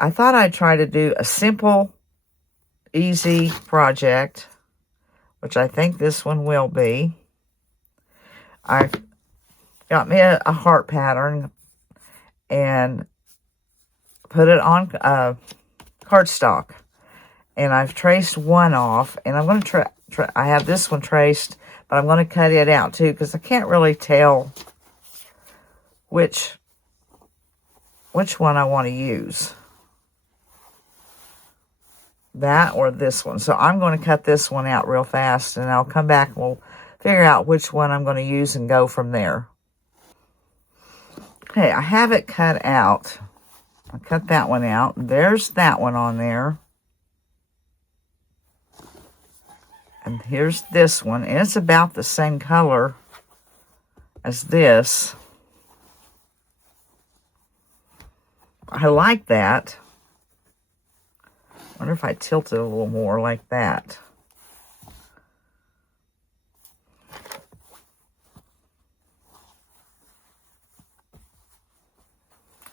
I thought I'd try to do a simple, easy project, which I think this one will be. I've got me a heart pattern and put it on cardstock. And I've traced one off, and I'm going to I have this one traced, but I'm going to cut it out too, because I can't really tell which one I want to use. That or this one. So I'm going to cut this one out real fast, and I'll come back and we'll figure out which one I'm going to use and go from there. Okay, I have it cut out. I cut that one out. There's that one on there. And here's this one. And it's about the same color as this. I like that. I wonder if I tilt it a little more like that.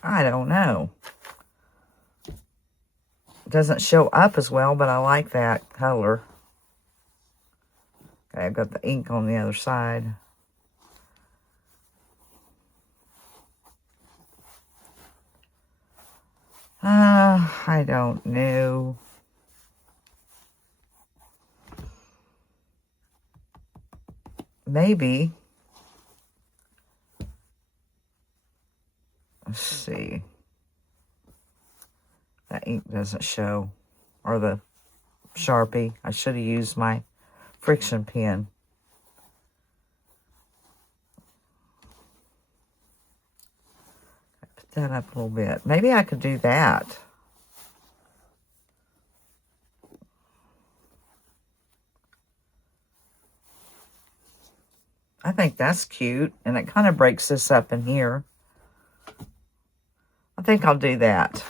I don't know. It doesn't show up as well, but I like that color. Okay, I've got the ink on the other side. I don't know. Maybe. Let's see. That ink doesn't show. Or the Sharpie. I should have used my friction pen. Put that up a little bit. Maybe I could do that. I think that's cute, and it kind of breaks this up in here. I think I'll do that.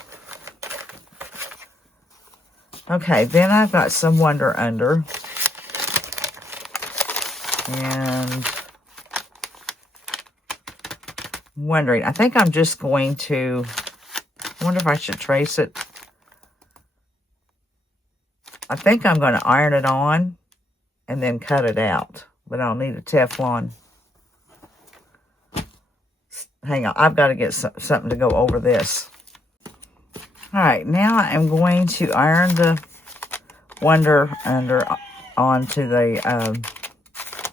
Okay, then I've got some Wonder Under. And I'm wondering, I think I'm just going to, I wonder if I should trace it. I think I'm going to iron it on and then cut it out. But I'll need a Teflon. Hang on, I've got to get something to go over this. All right, now I'm going to iron the Wonder Under onto the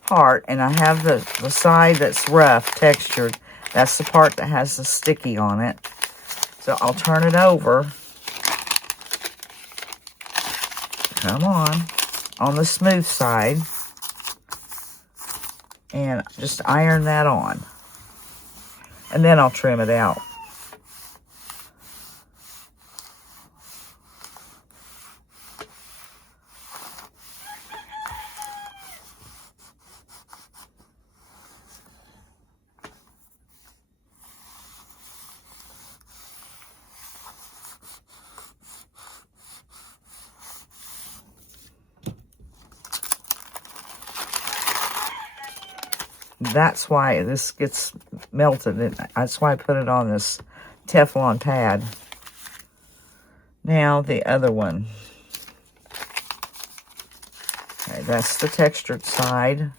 part, and I have the side that's rough, textured. That's the part that has the sticky on it. So I'll turn it over. Come on the smooth side. And just iron that on. And then I'll trim it out. That's why this gets melted. That's why I put it on this Teflon pad. Now the other one. Okay, that's the textured side.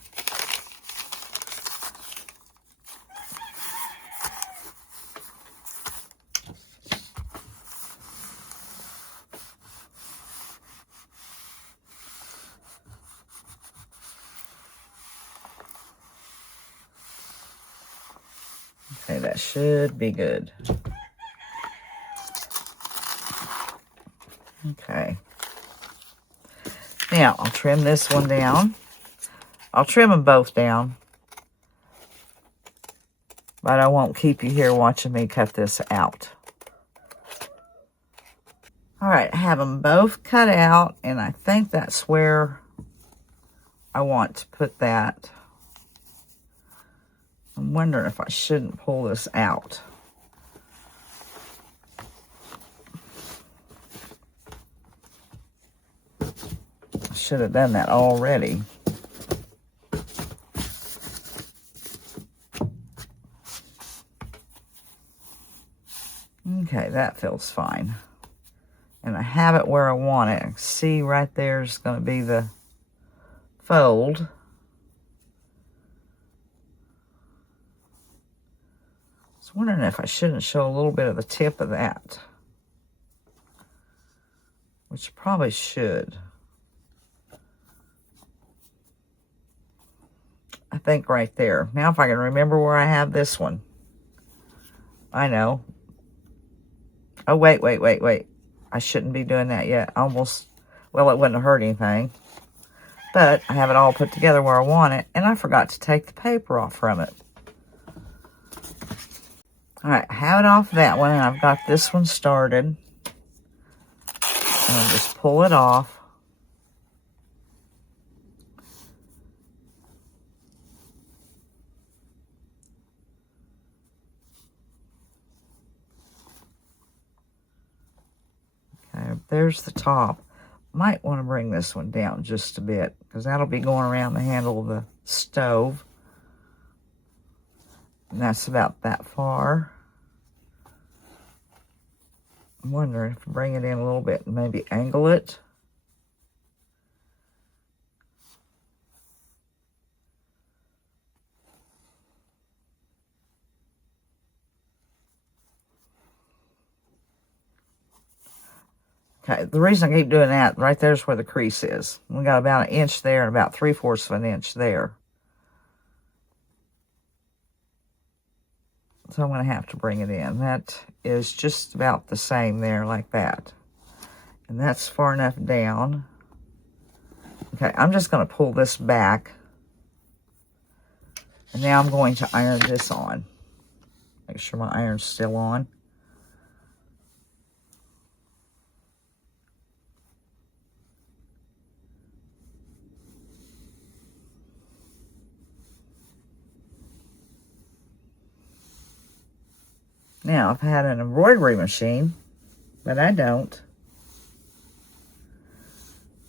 Okay, that should be good. Okay. Now, I'll trim this one down. I'll trim them both down. But I won't keep you here watching me cut this out. All right, I have them both cut out, and I think that's where I want to put that. I'm wondering if I shouldn't pull this out. I should have done that already. Okay, that feels fine. And I have it where I want it. See, right there is going to be the fold. I was wondering if I shouldn't show a little bit of the tip of that. Which I probably should. I think right there. Now if I can remember where I have this one. I know. Oh, wait. I shouldn't be doing that yet. Almost, well, it wouldn't have hurt anything. But I have it all put together where I want it, and I forgot to take the paper off from it. All right, I have it off that one, and I've got this one started. And I'll just pull it off. Okay, there's the top. Might want to bring this one down just a bit, because that'll be going around the handle of the stove. And that's about that far. I'm wondering if I bring it in a little bit and maybe angle it. Okay, the reason I keep doing that, right there's where the crease is. We got about 1 inch there and about 3/4 of an inch there. So I'm going to have to bring it in. That is just about the same there, like that. And that's far enough down. Okay, I'm just going to pull this back. And now I'm going to iron this on. Make sure my iron's still on. Now, if I had an embroidery machine, but I don't.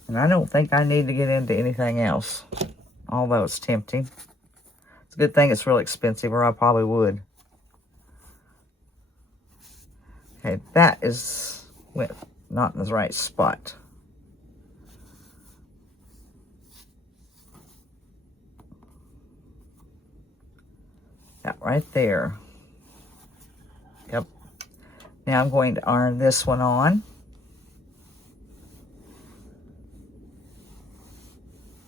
And I don't think I need to get into anything else, although it's tempting. It's a good thing it's really expensive, or I probably would. Okay, that is not in the right spot. That right there. Yep. Now I'm going to iron this one on.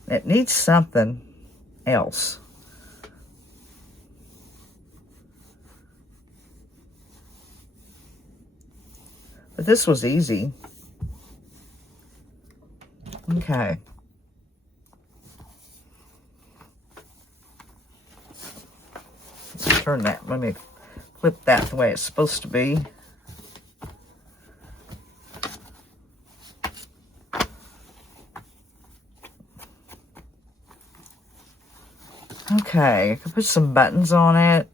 It needs something else. But this was easy. Okay. Let's turn that. Let me flip that the way it's supposed to be. Okay, I can put some buttons on it.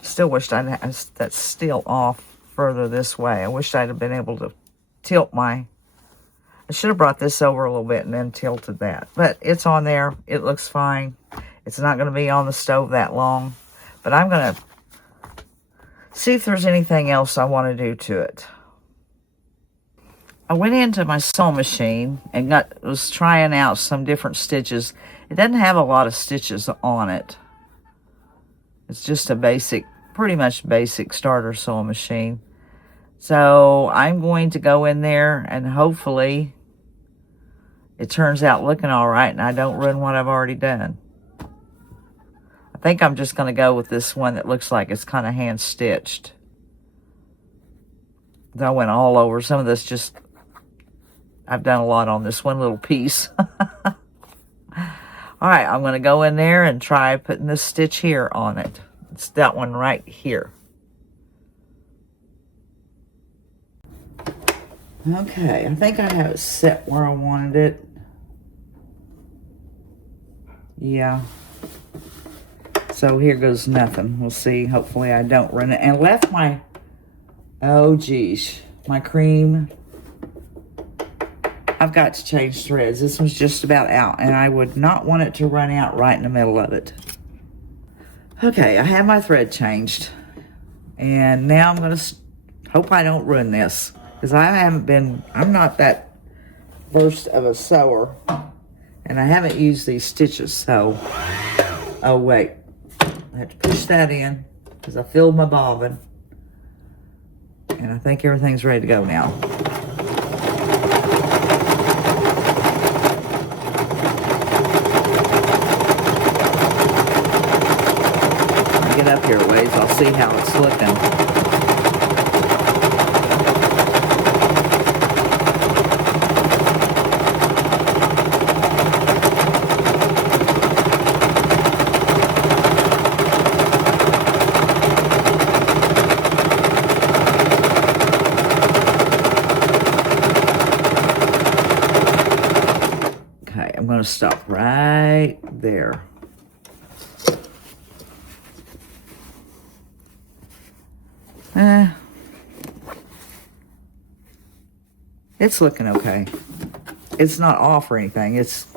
Still wished I'd have that's still off further this way. I wish I'd have been able to tilt my... I should have brought this over a little bit and then tilted that. But it's on there. It looks fine. It's not going to be on the stove that long. But I'm going to see if there's anything else I want to do to it. I went into my sewing machine and was trying out some different stitches. It doesn't have a lot of stitches on it. It's just a basic, pretty much basic starter sewing machine. So I'm going to go in there and hopefully it turns out looking all right and I don't ruin what I've already done. I think I'm just going to go with this one that looks like it's kind of hand stitched. I went all over. Some of this just, I've done a lot on this one little piece. All right, I'm going to go in there and try putting this stitch here on it. It's that one right here. Okay, I think I have it set where I wanted it. Yeah. So here goes nothing. We'll see. Hopefully I don't run it. And left my, oh geez, my cream. I've got to change threads. This one's just about out, and I would not want it to run out right in the middle of it. Okay, I have my thread changed. And now I'm going to Hope I don't ruin this, because I'm not that versed of a sewer, and I haven't used these stitches, so, oh wait, I have to push that in, because I filled my bobbin, and I think everything's ready to go now. Get up here a ways, I'll see how it's looking. Okay, I'm going to stop right there. It's looking okay. It's not off or anything. It's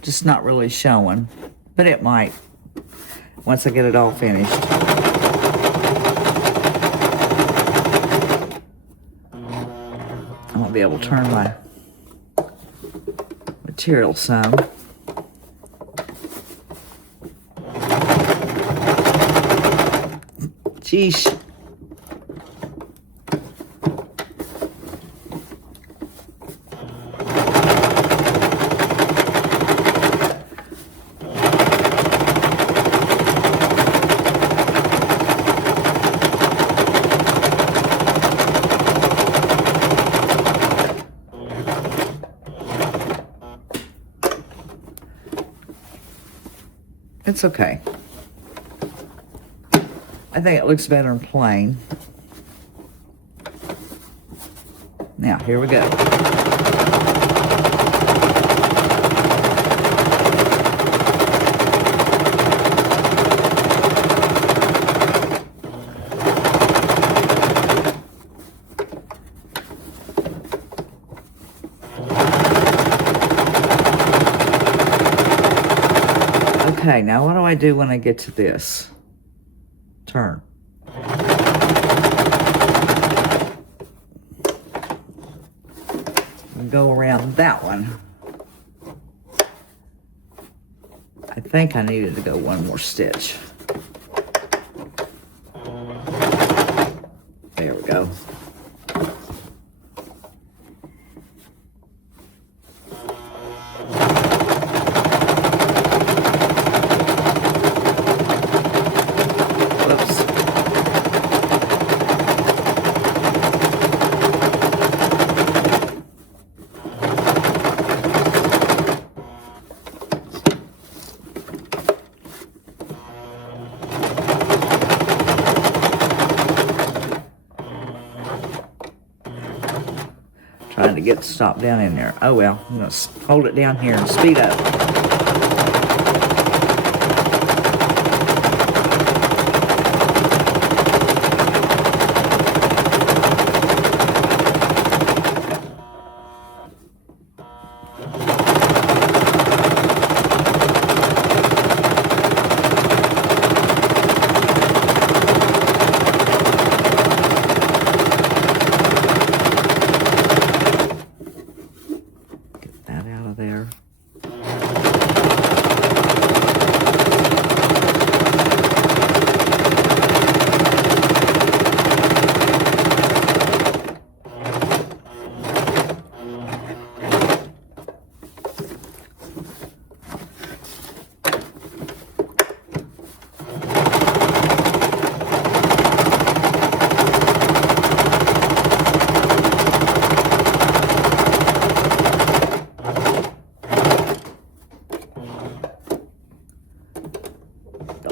just not really showing, but it might once I get it all finished. I won't be able to turn my material some. Sheesh. It's okay. I think it looks better in plain. Now, here we go. Okay, now what do I do when I get to this? Turn. And go around that one. I think I needed to go one more stitch. There we go. Trying to get the stop down in there. Oh well, I'm going to hold it down here and speed up.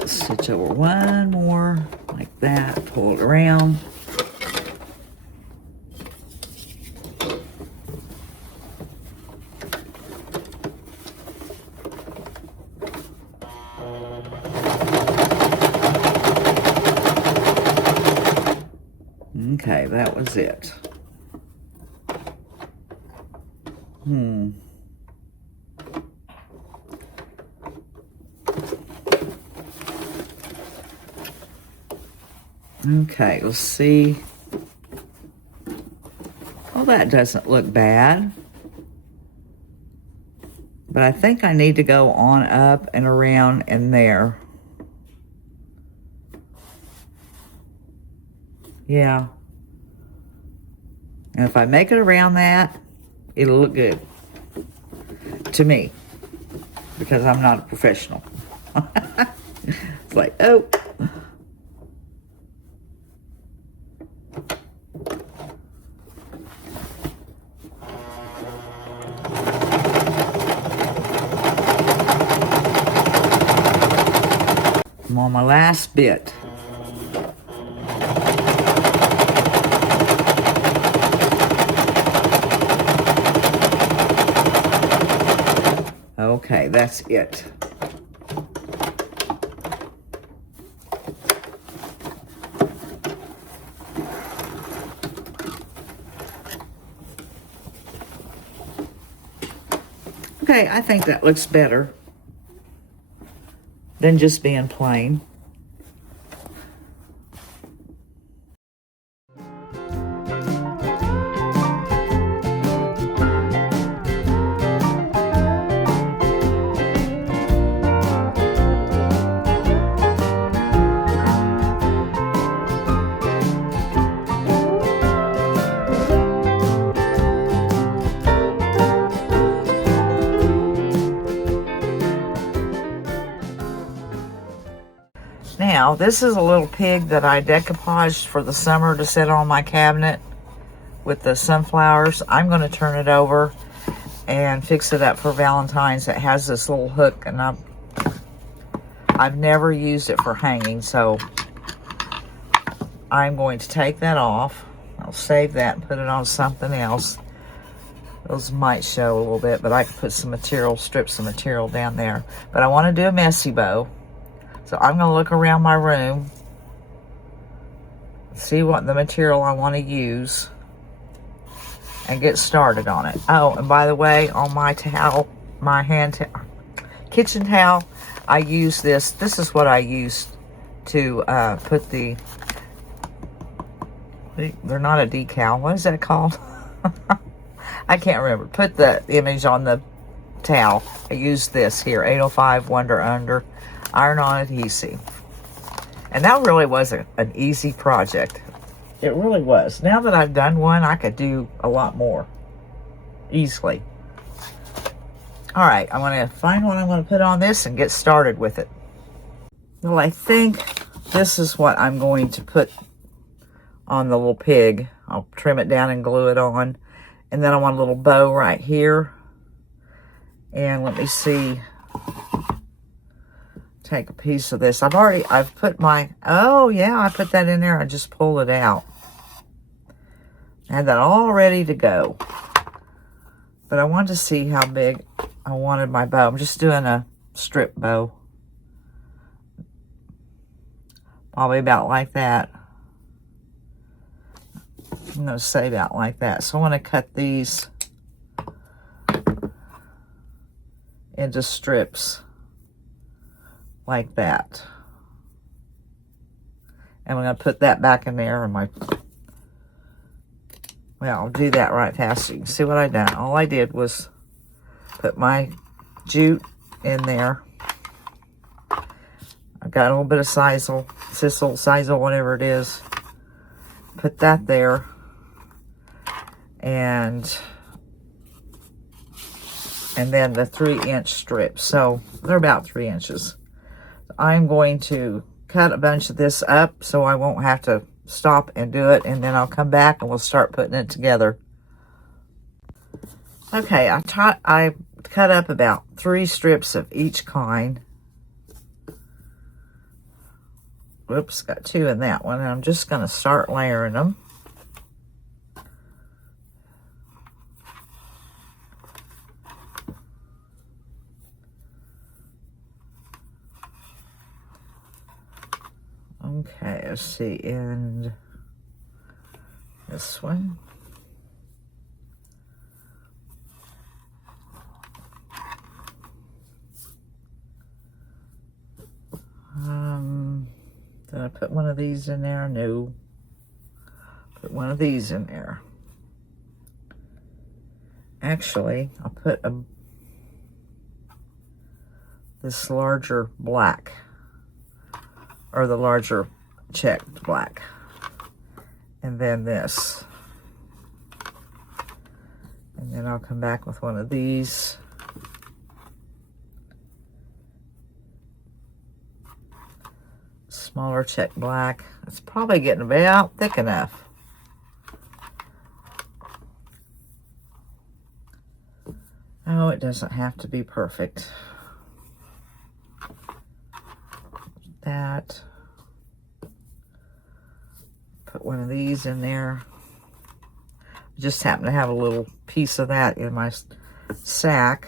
Stitch over one more like that, pull it around. Okay, that was it. Okay, let's see Well, that doesn't look bad. But I think I need to go on up and around in there. Yeah. And if I make it around that, it'll look good. To me. Because I'm not a professional. It's like, oh. I'm on my last bit. Okay, that's it. Okay, I think that looks better than just being plain. Now, this is a little pig that I decoupaged for the summer to sit on my cabinet with the sunflowers. I'm going to turn it over and fix it up for Valentine's. It has this little hook, and I've never used it for hanging, so I'm going to take that off. I'll save that and put it on something else. Those might show a little bit, but I can put some material, strips of material down there. But I want to do a messy bow. So I'm going to look around my room, see what the material I want to use, and get started on it. Oh, and by the way, on my towel, my kitchen towel, I use this. This is what I used to put they're not a decal. What is that called? I can't remember. Put the image on the towel. I used this here, 805 Wonder Under. Iron-on adhesive. And that really was an easy project. It really was. Now that I've done one, I could do a lot more easily. All right, I'm going to find what I'm going to put on this and get started with it. Well, I think this is what I'm going to put on the little pig. I'll trim it down and glue it on. And then I want a little bow right here. And let me see. Take a piece of this. I've put my, oh yeah, I put that in there. I just pulled it out. I had that all ready to go. But I wanted to see how big I wanted my bow. I'm just doing a strip bow. Probably about like that. I'm going to say about like that. So I want to cut these into strips. Like that. And we're going to put that back in there. And well, I'll do that right fast so you can see what I done. All I did was put my jute in there. I've got a little bit of sisal, whatever it is. Put that there. And then the 3-inch strips. So they're about 3 inches. I'm going to cut a bunch of this up so I won't have to stop and do it, and then I'll come back and we'll start putting it together. Okay, I cut up about 3 strips of each kind. Whoops, got 2 in that one, and I'm just going to start layering them. Okay, let's see, and this one. Did I put one of these in there? No. Put one of these in there. Actually, I'll put this larger black, or the larger checked black, and then this. And then I'll come back with one of these. Smaller check black. It's probably getting about thick enough. Oh, it doesn't have to be perfect. That. Put one of these in there. Just happen to have a little piece of that in my sack.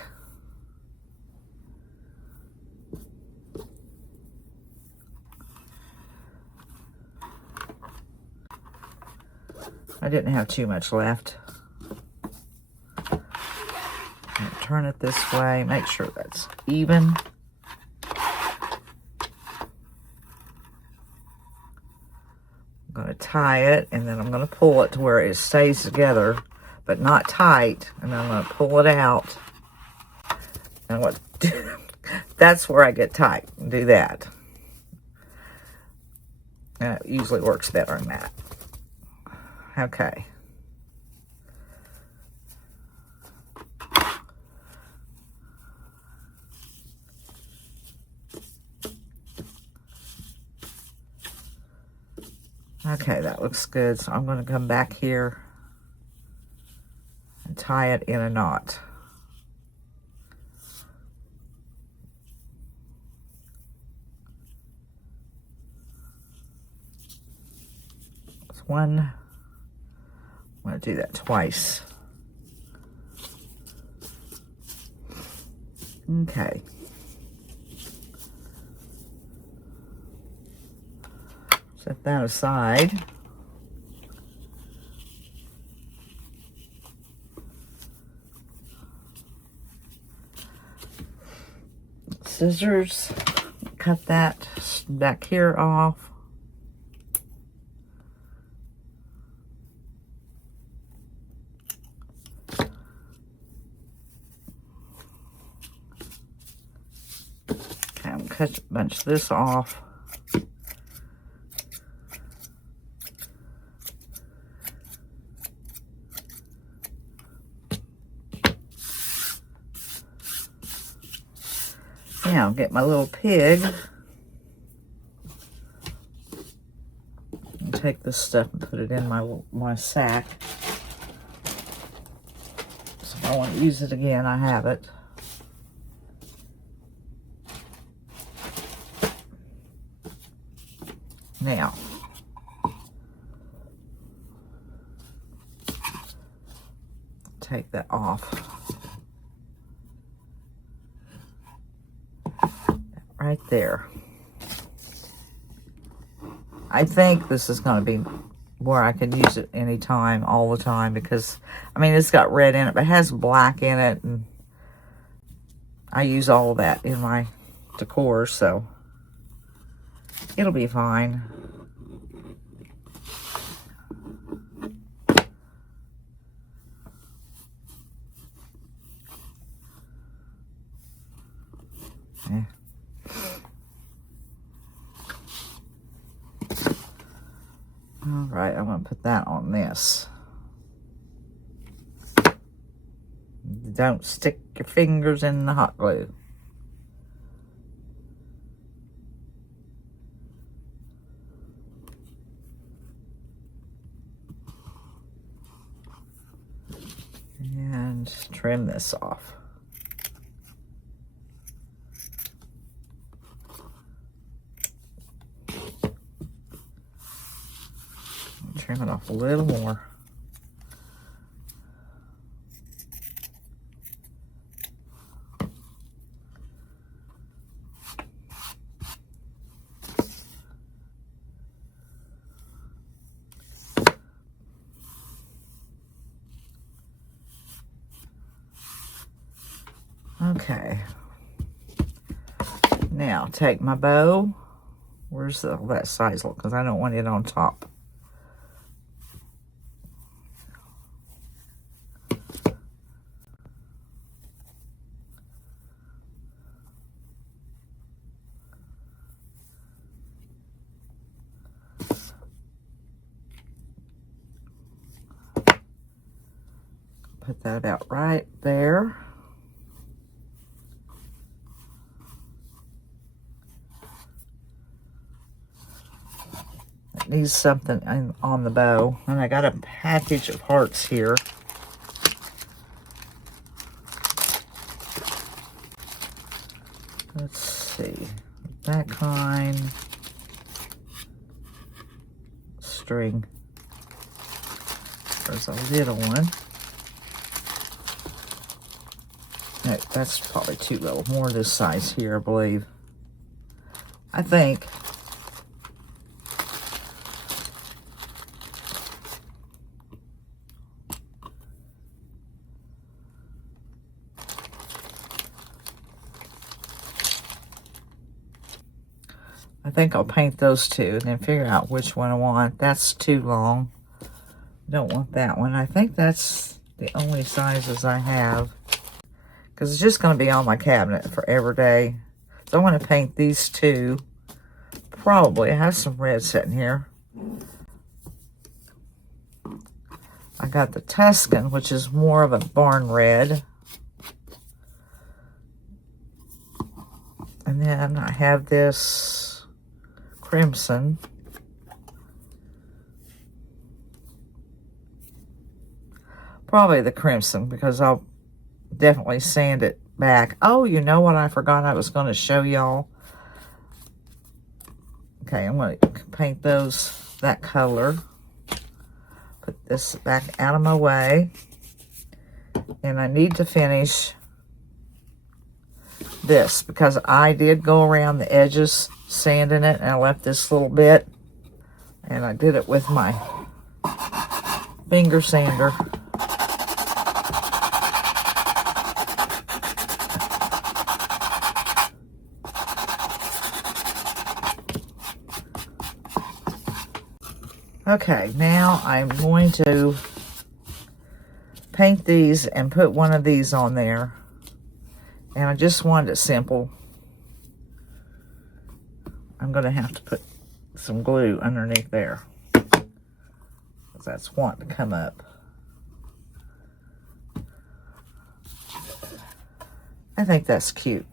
I didn't have too much left. Turn it this way, make sure that's even. I'm going to tie it, and then I'm going to pull it to where it stays together, but not tight, and then I'm going to pull it out. And what? That's where I get tight. Do that. And it usually works better than that. Okay. Okay, that looks good. So I'm going to come back here and tie it in a knot. It's one. I'm going to do that twice. Okay. Set that aside. Scissors, cut that back here off. Okay, I'm gonna cut a bunch of this off. Now, get my little pig and take this stuff and put it in my sack. So if I want to use it again, I have it. Now, take that off. Right there. I think this is going to be where I can use it anytime, all the time, because, I mean, it's got red in it, but it has black in it, and I use all of that in my decor, so it'll be fine. Yeah. All right, I'm going to put that on this. Don't stick your fingers in the hot glue. And trim this off. Trim it off a little more. Okay. Now take my bow. Where's that size look? Because I don't want it on top. Put that out right there. It needs something on the bow. And I got a package of hearts here. Let's see. That kind. String. There's a little one. No, that's probably too little. More this size here, I believe. I think. I think I'll paint those two and then figure out which one I want. That's too long. Don't want that one. I think that's the only sizes I have, because it's just going to be on my cabinet for every day. So I want to paint these two. Probably. I have some red sitting here. I got the Tuscan, which is more of a barn red. And then I have this crimson. Probably the crimson, because I'll definitely sand it back. Oh, you know what I forgot I was going to show y'all? Okay, I'm going to paint those that color. Put this back out of my way. And I need to finish this, because I did go around the edges sanding it, and I left this little bit. And I did it with my finger sander. Okay, now I'm going to paint these and put one of these on there. And I just wanted it simple. I'm going to have to put some glue underneath there, because that's wanting to come up. I think that's cute.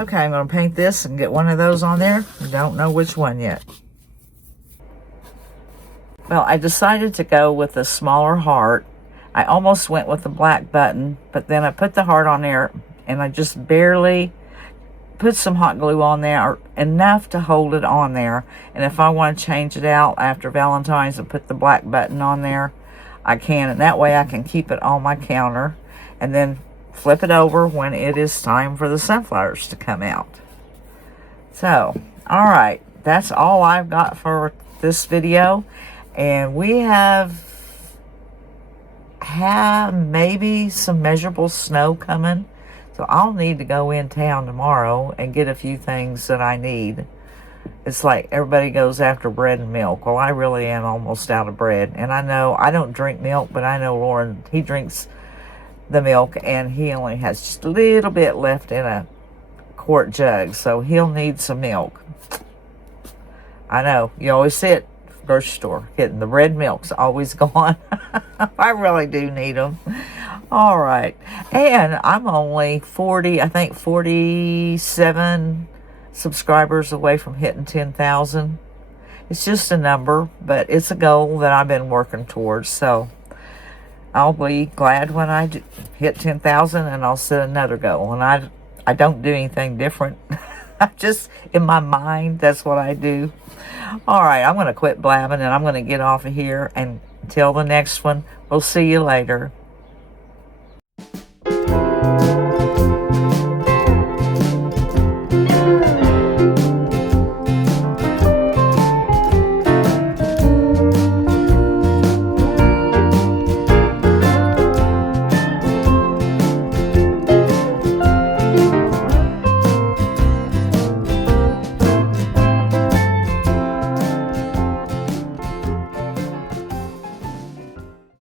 Okay, I'm going to paint this and get one of those on there. I don't know which one yet. Well, I decided to go with a smaller heart. I almost went with the black button, but then I put the heart on there, and I just barely put some hot glue on there, enough to hold it on there. And if I want to change it out after Valentine's and put the black button on there, I can. And that way I can keep it on my counter and then flip it over when it is time for the sunflowers to come out. So, all right, that's all I've got for this video. And we have maybe some measurable snow coming. So I'll need to go in town tomorrow and get a few things that I need. It's like everybody goes after bread and milk. Well, I really am almost out of bread. And I know I don't drink milk, but I know Lauren, he drinks the milk, and he only has just a little bit left in a quart jug. So he'll need some milk. I know, you always see it. Grocery store getting the red milk's always gone. I really do need them. All right, and I'm only 47 subscribers away from hitting 10,000. It's just a number, but it's a goal that I've been working towards. So I'll be glad when I hit 10,000, and I'll set another goal. And I don't do anything different. Just in my mind, that's what I do. All right, I'm going to quit blabbing, and I'm going to get off of here. And until the next one, we'll see you later.